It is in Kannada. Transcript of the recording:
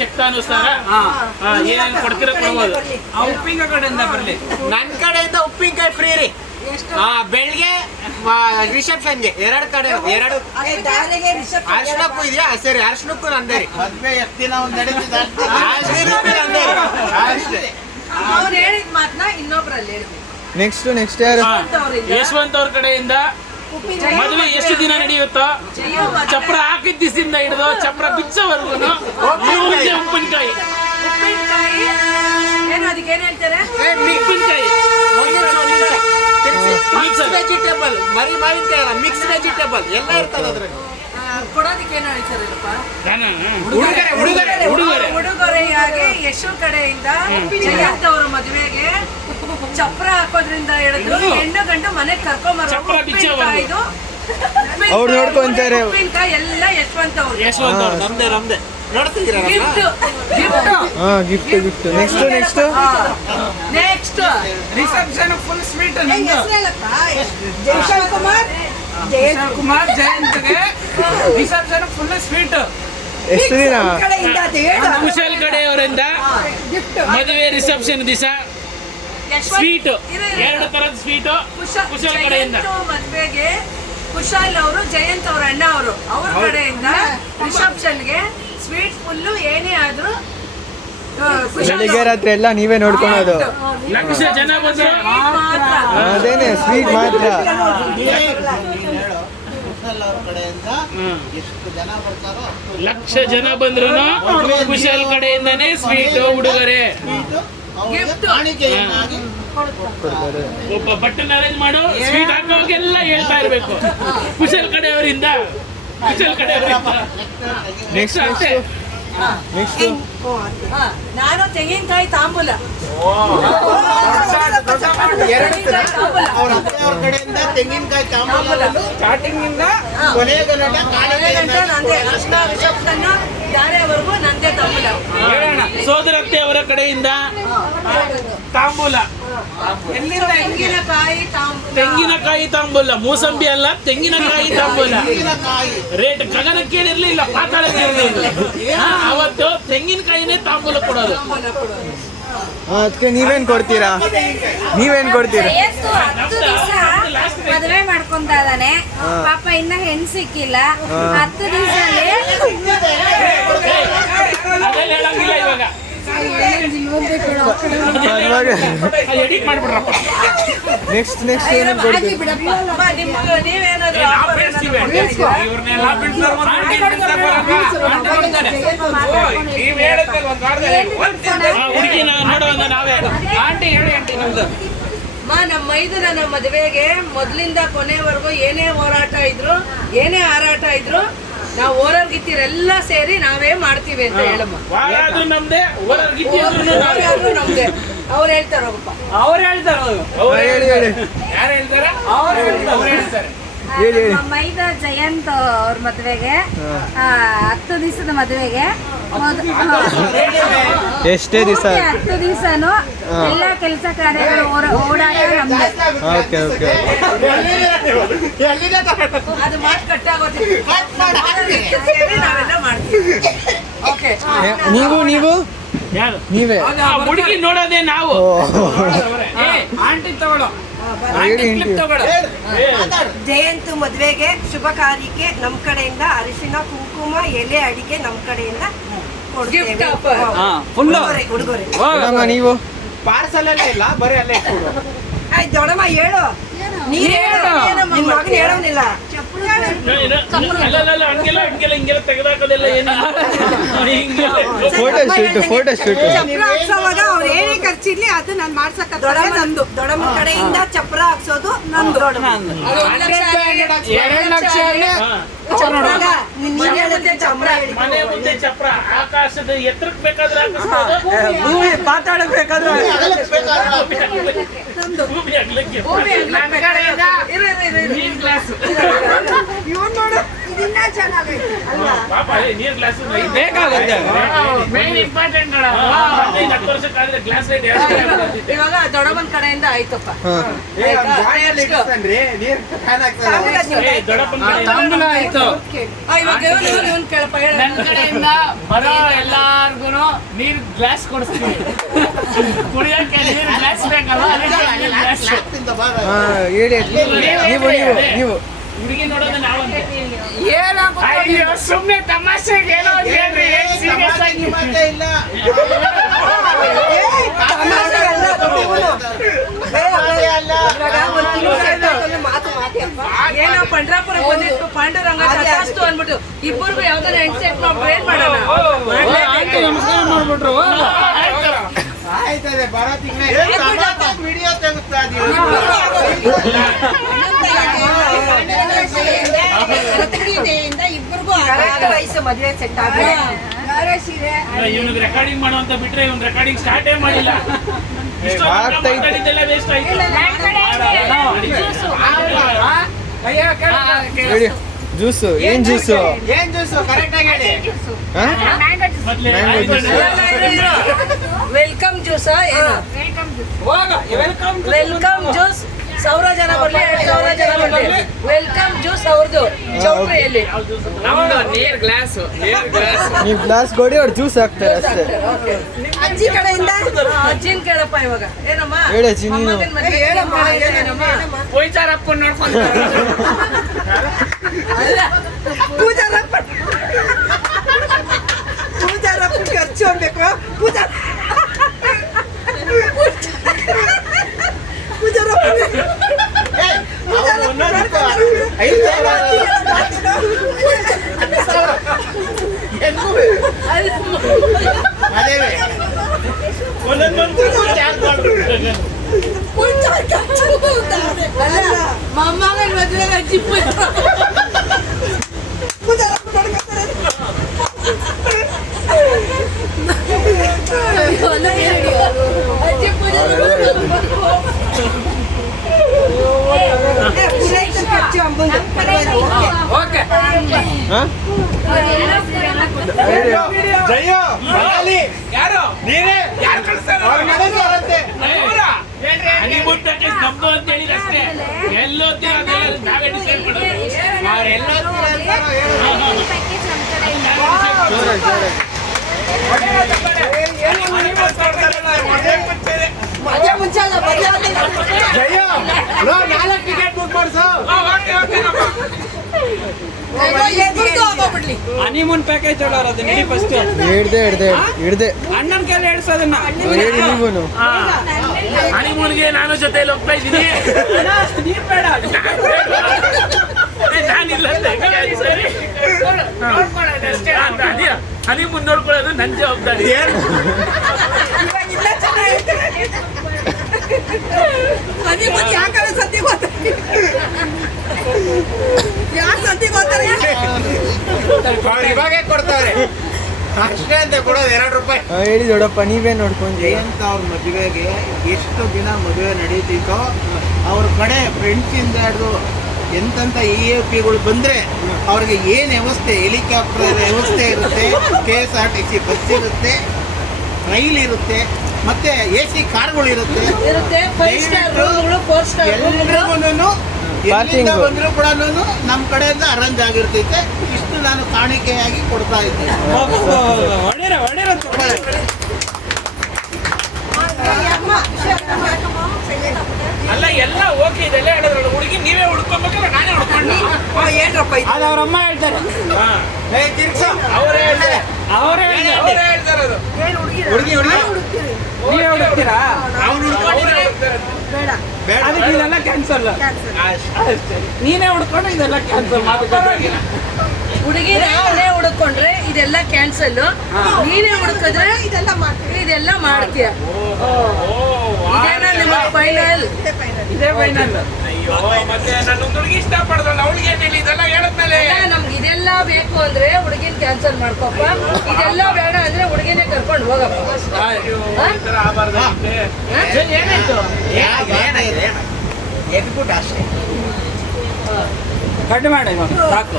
ಶಕ್ತಾನುಸಾರ ಏನೇನು ಕೊಡ್ತೀರ ಕೊಡ್ಬೋದು. ಉಪ್ಪಿನಕಾಯಿ ಕಡೆಯಿಂದ ಬರಲಿ. ನನ್ನ ಕಡೆಯಿಂದ ಉಪ್ಪಿನಕಾಯಿ ಫ್ರೀ ರೀ. ಬೆಳಿಗ್ಗೆ ರಿಸೆಪ್ಷನ್ಗೆ ಎರಡು ಅರ್ಶನಕ್ಕೂ ಇದೆಯಾ? ಸರಿ, ಅರ್ಶನಕ್ಕೂ ನಂದೇ ರೀ. ಮದ್ವೆ ಎಷ್ಟು ದಿನ ಒಂದು ನಡೀತಿದೆ ಅವ್ರು ಹೇಳಿದ ಮಾತನ್ನ ಇನ್ನೊಬ್ರಲ್ಲಿ ಹೇಳ್ಬೇಕು. ನೆಕ್ಸ್ಟ್ ಯಾರು? ಯಶವಂತ್ ಅವ್ರ ಕಡೆಯಿಂದ ಮದುವೆ ಎಷ್ಟು ದಿನ ನಡೆಯುತ್ತೋ ಚಪ್ರ ಹಾಕಿದ ದಿವಸದಿಂದ ಹಿಡಿದು ಚಪ್ರ ಬಿಚ್ಚವರೆಗೂ ಉಪ್ಪಿನಕಾಯಿ ಏನು ಅದಕ್ಕೆ ಏನ್ ಹೇಳ್ತಾರೆ? ಉಪ್ಪಿನಕಾಯಿ ಮಿಕ್ಸ್ ವೆಜಿಟೇಬಲ್, ಮರಿ ಮಾವಿನಕಾಯಿ ಅಲ್ಲ, ಮಿಕ್ಸ್ ವೆಜಿಟೇಬಲ್ ಎಲ್ಲ ಇರ್ತದೆ ಅದ್ರಲ್ಲಿ. ಕೊಡೋದಕ್ಕೆ ಏನು ಹೇಳ್ತಾರಪ್ಪ? ಉಡುಗೊರೆ ಉಡುಗೊರೆಯಾಗಿ ಯಶು ಕಡೆಯಿಂದ ಜಯಂತ್ ಅವರ ಮದುವೆಗೆ ಚಪ್ರ ಹಾಕೋದ್ರಿಂದ ಹಿಡಿದು ಹೆಣ್ಣು ಗಂಡು ಮನೆಗೆ ಕರ್ಕೊಂಬರೋದು ಅವ್ರು ನೋಡ್ಕೊಂತಾರೆ. ಉಪ್ಪಿನಕಾಯಿ ಎಲ್ಲ ಯಶವಂತ್ ಅವರು. ನಮ್ದೇ ನೋಡ್ತಿದ್ದೀರಾ? Gift. Next reception full sweet. Kumar ಜಯಂತ್ಗೆ ರಿಸೆಪ್ಷನ್ ಫುಲ್ ಸ್ವೀಟ್. ಎಷ್ಟು ದಿನ? ಕುಶಲ್ ಕಡೆಯವರಿಂದ ಮದುವೆ ರಿಸೆಪ್ಷನ್ ದಿವಸ ಸ್ವೀಟ್, 2 ತರದ ಸ್ವೀಟ್ ಕುಶಲ್ ಕಡೆಯಿಂದ. ಮದುವೆಗೆ ಕುಶಾಲ್ ಅವರು ಜಯಂತ್ ಅವ್ರ ಅಣ್ಣ ಅವರು ಅವ್ರ ಕಡೆಯಿಂದ ರಿಸೆಪ್ಷನ್ಗೆ ಸ್ವೀಟ್ ಫುಲ್ಲು ಏನೇ ಆದ್ರೂ ಬೆಳಿಗ್ಗೆ ರಾತ್ರಿ ಎಲ್ಲ ನೀವೇ ನೋಡ್ಕೊಳೋದು. ಲಕ್ಷ ಜನ ಬಂದ್ರು ಅದೇನೆ ಸ್ವೀಟ್ ಮಾತ್ರ. ಲಕ್ಷ ಜನ ಬಂದ್ರು ಕುಶಲ್ ಕಡೆಯಿಂದಾನೇ ಸ್ವೀಟ್ ಉಡುಗೊರೆ. ಒಬ್ಬ ಬಟ್ಟನ್ ಅರೇಂಜ್ ಮಾಡು, ಸ್ವೀಟ್ ಹಾಕೋವಾಗೆಲ್ಲ ಹೇಳ್ತಾ ಇರ್ಬೇಕು ಕುಶಲ್ ಕಡೆಯವರಿಂದ. ನೆಕ್ಸ್ಟ್ ನಾನು ತೆಂಗಿನಕಾಯಿ ತಾಂಬೂಲ. ಅವ್ರ ಕಡೆಯಿಂದ ತೆಂಗಿನಕಾಯಿ ತಾಂಬೂಲ ಸ್ಟಾರ್ಟಿಂಗ್ ಇಂದ ನಂದೇ ಅರ್ಶನ ರಿಸೆಪ್ಷನ್ ದಾರೆವರೆಗೂ ನಂದೇ ತಾಂಬೂಲ. ಸೋದರತ್ತೆ ಅವರ ಕಡೆಯಿಂದ ತಾಂಬೂಲ. ತೆಂಗಿನಕಾಯಿ ತಾಂಬೂಲ, ಮೂಸಂಬಿ ಅಲ್ಲ, ತೆಂಗಿನಕಾಯಿ ತಾಂಬೂಲ. ರೇಟ್ ಗಗನಕ್ಕೇನಿರ್ಲಿಲ್ಲ, ಪಾತಾಳಕ್ಕೇನಿರ್ಲಿಲ್ಲ. ಅವತ್ತು ತೆಂಗಿನಕಾಯಿನೇ ತಾಂಬೂಲ ಕೊಡೋದು. ಅದಕ್ಕೆ ನೀವೇನ್ ಕೊಡ್ತೀರಾ? 10 ದಿವಸ ಮದುವೆ ಮಾಡ್ಕೊಂತ ಇದಾನೆ ಪಾಪ, ಇನ್ನ ಹೆಣ್ ಸಿಕ್ಕಿಲ್ಲ. 10 ದಿವಸದಲ್ಲಿ ಹೇಳಂಗಿಲ್ಲ ಇವಾಗ. ಎಡಿಟ್ ಮಾಡ್ಬಿಡ್ರಪ್ಪ. ನೆಕ್ಸ್ಟ್ ಏನೇನು ಕೊಡ್ತೀವಿ? ನೀವೇನಾದ್ರು ಇವ್ರನ್ನೆಲ್ಲ ಹುಡುಗಿ ನೋಡುವಂತ ನಾವೇ. ಆಂಟಿ ಹೇಳಿ ಆಂಟಿ ನಮ್ದು ನಮ್ಮ ಮೈದುನನ ಮದುವೆಗೆ ಮೊದಲಿಂದ ಕೊನೆವರೆಗೂ ಏನೇ ಹೋರಾಟ ಇದ್ರು, ಏನೇ ಹಾರಾಟ ಇದ್ರು, ನಾವು ಓರರ್ ಗಿತ್ತಿರೆಲ್ಲ ಸೇರಿ ನಾವೇ ಮಾಡ್ತೀವಿ ಅಂತ ಹೇಳಮ್ಮ. ನಮ್ದೇ ನಮ್ದೇ. ಅವ್ರು ಹೇಳ್ತಾರ ಹೋಗಪ್ಪ. ಅವ್ರು ಹೇಳ್ತಾರೆ. ಯಾರು ಹೇಳ್ತಾರ? ಅವ್ರು ಹೇಳ್ತಾರೆ. ಮೈದ ಜಯಂತ್ ಅವ್ರ ಮದ್ವೆಗೆ 10 ದಿವಸದ ಮದುವೆಗೆ ಎಷ್ಟೇ ದಿವಸ? 10 ದಿವಸನು ಎಲ್ಲ ಕೆಲಸ ಕಾರ್ಯಗಳು ಓಡಾಟ ನಮ್ದೆ. ಅದು ಮಾತು ಕಟ್ಟಾಗೋದಿಲ್ಲ, ನಾವೆಲ್ಲ ಮಾಡ್ತೀವಿ. ಓಕೆ, ನೀವೇ ಹುಡುಗಿ ನೋಡೋದೇ ನಾವು. ಆಂಟಿ ತಗೊಳ್ಳೋ, ಜಯಂತ್ ಮದುವೆಗೆ ಶುಭ ಕಾರ್ಯಕ್ಕೆ ನಮ್ಮ ಕಡೆಯಿಂದ ಅರಿಶಿನ ಕುಂಕುಮ ಎಲೆ ಅಡಿಗೆ ನಮ್ಮ ಕಡೆಯಿಂದ ಉಡುಗೊರೆ. ನೀವು ಪಾರ್ಸಲ್ ಅಲ್ಲೇ ಇಲ್ಲ, ಬರೀ ಅಲ್ಲೇ ಆಯ್ತು ದೊಡ್ಡಮ್ಮ ಹೇಳು, ನೀನ್ ಹೇಳು, ನಿನ್ ಮಗನ್ ಹೇಳೋನಿಲ್ಲ. ಹಿಂಗೆಲ್ಲ ತೆಗೆದಾಕೋದೆಲ್ಲ ಏನು ಫೋಟೋ ಶೂಟ್ ಚಪ್ರ ಹಾಕ್ಸೋವಾಗ ಅವ್ರು ಏನೇ ಖರ್ಚಿರ್ಲಿ ಅದು ನಾನು ಮಾಡ್ಸಕ್ಕ ನಂದು. ದೊಡ್ಡಮ್ಮ ಕಡೆಯಿಂದ ಚಪ್ರ ಹಾಕ್ಸೋದು ನಂದು. 2 ಲಕ್ಷ ಮನೆ ಮುಂದೆ ಚಪ್ರ, ಆಕಾಶದ ಎತ್ತರಕ್ಕೆ ಬೇಕಾದ್ರೆ ಭೂಮಿ ಪಾತಾಳಕ್ಕೆ ಬೇಕಾದ್ರೆ ನೀರ್ ಗ್ಲಾಸ್ ಬೇಕಾಗುತ್ತೆ. Main important. 10 ವರ್ಷಕ್ಕಾದ್ರೆ ಗ್ಲಾಸ್ ರೇಟ್ ಇವಾಗ ದೊಡ್ಡಮ್ಮನ ಕಡೆಯಿಂದ ಆಯ್ತಪ್ಪ. ತಾಂಬೂಲ ಆಯ್ತು. ಇವಾಗ ಇವನ್ ಕೇಳಪ್ಪ, ನನ್ನ ಕಡೆಯಿಂದ ಬರೋ ಎಲ್ಲಾರ್ಗು ಗ್ಲಾಸ್ ಕೊಡಿಸ್ತೀವಿ ಕುಡಿಯಕ್ಕೆ ನೀರು ಗ್ಲಾಸ್ ಬೇಕಲ್ಲ ಅದಕ್ಕೆ ಗ್ಲಾಸ್. ಹಾ ಹೇಳಿ ನೀವು ಹುಡುಗಿ ನೋಡೋದು ನಾವಂತೆ ಅಯ್ಯೋ ಸುಮ್ಮನೆ ತಮಾಷೆಗೆ ಏನೋ ಅಂತ ಹೇಳ್ರಿ ಏನ್ serious ಆಗಿ ಏನೋ ಪಂಡ್ರಾಪುರ ಬಂದಿತ್ತು ಪಾಂಡುರಂಗ ತಥಾಸ್ತು ಅಂದ್ಬಿಟ್ಟು ಇಬ್ಬರಿಗೂ ಯಾವ್ದಾರ ಹೆಣ್ಣು ಸೆಟ್ ಮಾಡ್ಬಿಟ್ಟು ಏನ್ ಮಾಡೋಣ ಆಯ್ತು, ನಮಸ್ಕಾರ ಮಾಡ್ಬಿಟ್ರು. ಆಯ್ತದೆ ಬರೋ ವಿಡಿಯೋ ತೆಗಿಸ್ತಾ ಕರೆಕ್ಟ್ ವಯಸ್ಸು ಮದುವೆ ಸೆಟ್ ಆಗಿದೆ. ಇವನಿಗೆ ರೆಕಾರ್ಡಿಂಗ್ ಮಾಡುವಂತ ಬಿಟ್ರೆ ಇವ್ನು ರೆಕಾರ್ಡಿಂಗ್ ಸ್ಟಾರ್ಟೇ ಮಾಡಿಲ್ಲ. ಮಾತಾಡಿದ್ದೆಲ್ಲ ವೇಸ್ಟ್ ಆಯ್ತು. ಹೇಳಿ ಜ್ಯೂಸು ಏನ್ ಜ್ಯೂಸು ಏನ್ ಜ್ಯೂಸು ಕರೆಕ್ಟ್ ಆಗಿ ಹೇಳಿ. ಮೊದ್ಲೇ Mango juice. ವೆಲ್ಕಮ್ ಜ್ಯೂಸ್ ಏನು ವೆಲ್ಕಮ್ ಜ್ಯೂಸ್ 1000 ಜನ ಬರ್ಲಿ 2000 ಜನ ಬರ್ಲಿ ವೆಲ್ಕಮ್ ಜ್ಯೂಸ್ ಅವ್ರದ್ದು ಚೌಟ್ರಿಯಲ್ಲಿ ನೀವು ಗ್ಲಾಸ್ ಕೊಡಿ ಅವ್ರು ಜ್ಯೂಸ್ ಹಾಕ್ತಾರೆ ಅಷ್ಟೇ. ಅಜ್ಜಿ ಕಡೆಯಿಂದ ಅಜ್ಜಿನ್ ಕೇಳಪ್ಪ ಇವಾಗ ಏನಮ್ಮ ಹೇಳಿ ಅಜ್ಜಿ ನೀನು. ಮೊಮ್ಮಗನ್ ಮದ್ವೆ ಏನಮ್ಮ? ಪೂಜಾರಪ್ಪನ್ ನೋಡ್ಕೊಂಡು ಅಲ್ಲ ಪೂಜಾರಪ್ಪ ಖರ್ಚು ಅನ್ಬೇಕು. ಮೊಮ್ಮಗನ್ ಮದ್ವೆಗೆ ಅಜ್ಜಿ ಪೂಜೆ ಅಜ್ಜಿ ಪೂಜೆ ಖರ್ಚು ಅಂಬುದು ಓಕೆ. ಹಾ ಹೇಳಿ ಜಯೋ ಮಗಾಲಿ ಯಾರು ನೀನೇ ಯಾರು ಕಳಿಸ್ತಾರೆ ಅವ್ರ ಮನೆಗೆ ಬರುತ್ತೆ. ಹನಿಮೂನ್ ಪ್ಯಾಕೇಜ್ ನಮ್ದು ಅಂತ ಹೇಳಿದ್ರೆ ಅಷ್ಟೇ. ಎಲ್ಲೋತ್ತೀರ ಅದೆಲ್ಲ ನಾವೇ ಡಿಸೈಡ್ ಮಾಡೋದು. ಅವ್ರೆಲ್ಲ ಅಂತಾರೋ ಹೇಳು. ಜೋರಾಗಿ ಮದುವೆ ಮುಂಚೆ ಅಲ್ಲ, ಮದುವೆ ಆದ್ಮೇಲೆ. ಜಯೋ ಲೋ 4 ಟಿಕೆಟ್ ಬುಕ್ ಮಾಡ್ಸು. ಎಲ್ರಿಗೂ ಆಗೋಗ್ಬಿಡ್ಲಿ. ಹನಿಮೂನ್ ಪ್ಯಾಕೇಜ್ ಹೇಳೋರು ಅದು ನಡಿ ಫಸ್ಟ್. ಹಿಡ್ದೆ ಅಣ್ಣನ ಕೈಲಿ ಹೇಳ್ಸೋದನ್ನ. ಹೇಳಿ ನೀವುನು. ಹನಿಮೂನ್ಗೆ ನಾನು ಜೊತೆಲಿ ಹೋಗ್ತಾ ಇದ್ದೀನಿ. ನೀನ್ ಬೇಡ. ನಾನಿಲ್ಲ ಸರಿ ಹನಿಮೂನ್ ನೋಡ್ಕೊಳ್ಳೋದು ನನ್ನ ಜವಾಬ್ದಾರಿ. ಇವಾಗ ಇಲ್ಲ ಚೆನ್ನಾಗೈತೆ. ಹನಿಮೂನ್ ಯಾಕಂದ್ರೆ ಸದ್ಯಕ್ಕೆ ಹೋಗ್ತಾರೆ. ಯಾರು ಸದ್ಯಕ್ಕೆ ಹೋಗ್ತಾರೆ? ಅವ್ರು ಇವಾಗೇ ಕೊಡ್ತಾರೆ ಅಷ್ಟೇ ಅಂತ ಕೊಡೋದು 2 ರೂಪಾಯಿ. ಹೇಳಿ ದೊಡ್ಡಪ್ಪ ನೀವೇನ್ ನೋಡ್ಕೊಂಡ್ರಿ? ಜಯಂತ್ ಅವ್ರ ಮದುವೆಗೆ ಎಷ್ಟು ದಿನ ಮದುವೆ ನಡೀತಿತ್ತೋ ಅವ್ರ ಕಡೆ ಫ್ರೆಂಡ್ಸಿಂದ ಹಿಡಿದು ಎಂತೆಂಥ EAPಗಳು ಬಂದರೆ ಅವ್ರಿಗೆ ಏನು ವ್ಯವಸ್ಥೆ, ಹೆಲಿಕಾಪ್ಟರ್ ವ್ಯವಸ್ಥೆ ಇರುತ್ತೆ, KSRTC ಬಸ್ ಇರುತ್ತೆ, ರೈಲ್ ಇರುತ್ತೆ, ಮತ್ತೆ AC ಕಾರ್ಗಳು ಇರುತ್ತೆ. ಇರುತ್ತೆ 5 ಸ್ಟಾರ್ ರೂಮ್ಗಳು 4 ಸ್ಟಾರ್ ರೂಮ್ಗಳು ಎಲ್ಲಿಂದ ಬಂದರೂ ಕೂಡ ನಮ್ಮ ಕಡೆಯಿಂದ ಅರೇಂಜ್ ಆಗಿರ್ತೈತೆ. ಇಷ್ಟು ನಾನು ಕಾಣಿಕೆಯಾಗಿ ಕೊಡ್ತಾ ಇದ್ದೀನಿ. ಹೊಡಿರ ತಗೊಳ್ಳಿ. ಅಲ್ಲ ಎಲ್ಲ ಓಕೆ ಇದೆಲ್ಲ ಹೇಳಿದ್ರಲ್ಲ ಹುಡುಗಿ ನೀವೇ ಹುಡ್ಕೊಬೇಕಲ್ಲ ನಾನೇ ಹುಡ್ಕೊಂಡು ಏನ್ರಪ್ಪ ಇದು? ಅದು ಅವ್ರ ಅಮ್ಮ ಹೇಳ್ತಾರೆ. ಅವರೇ ಹೇಳ್ತಾರೆ ಅವರೇ ಹೇಳ್ತಾರೆ ಅದು ನೀವೇ ಹುಡುಕ್ತೀರಾ? ಅವ್ನು ಹುಡ್ಕೊಂಡಿದ್ರೆ ಬೇಡ. ಅದಕ್ಕೆ ಇದೆಲ್ಲ ಕ್ಯಾನ್ಸಲ್. ನೀನೇ ಹುಡ್ಕೊಂಡು ಇದೆಲ್ಲ ಕ್ಯಾನ್ಸಲ್ ಮಾತುಕತೆ. ಹುಡುಗಿನ ಅವನೇ ಹುಡುಕೊಂಡ್ರೆ ಇದೆಲ್ಲ ಕ್ಯಾನ್ಸಲ್. ನೀನೇ ಹುಡುಕಿದ್ರೆ ಇದೆಲ್ಲ ಮಾಡ್ತೀಯ. ಇದೇನಾ ನಿಮ್ಮ ಫೈನಲ್? ಇದೇ ಫೈನಲ್. ಅಯ್ಯೋ ಮತ್ತೆ ನನ್ನೊಂದು ಹುಡುಗಿ ಇಷ್ಟ ಪಡ್ದಲ್ಲ ಅವಳಿಗೆ ಏನ್ ಹೇಳಿ ಇದೆಲ್ಲ ಹೇಳದ್ಮೇಲೆ ನಮ್ಗೆ ಇದೆಲ್ಲ ಬೇಕು ಅಂದ್ರೆ ಹುಡುಗಿನ ಕ್ಯಾನ್ಸಲ್ ಮಾಡ್ಕೊಪ್ಪ. ಇದೆಲ್ಲ ಬೇಡ ಅಂದ್ರೆ ಹುಡುಗಿನೇ ಕರ್ಕೊಂಡು ಹೋಗಪ್ಪ. ಈ ತರ ಆಗಬಾರ್ದಾಗಿತ್ತೆ. ಏನಾಯ್ತು? ಎದ್ಬಿಟ್ಟು ಅಷ್ಟೇ. ಕಟ್ ಮಾಡಿ ಸಾಕು.